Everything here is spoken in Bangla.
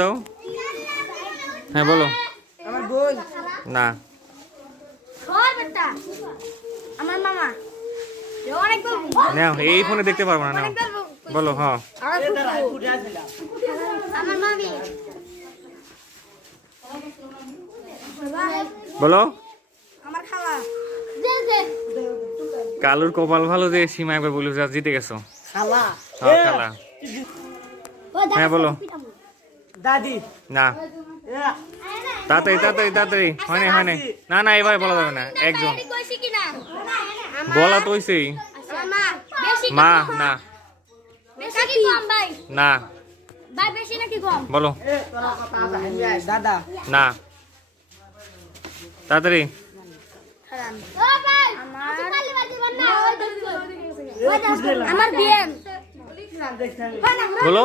দাও। হ্যাঁ বলো। আমার বোন না। আমার মামা নাও, এই ফোনে দেখতে পারবো না। নাও বলো। হ্যাঁ আমার মামি বলো। আমার খালা কালুর কপাল ভালো যে সীমা একবার বলে জিতে গেছো। খালা হ্যাঁ খালা। হ্যাঁ বলো। দাদি না, তাড়াতাড়ি তাড়াতাড়ি তাড়াতাড়ি। হয় না। না না, এবার বলা যাবে না। একজন বলা তো হইছেই। মা না না বলো। দাদা না, তাড়াতাড়ি। আমার বিয়ে বলো।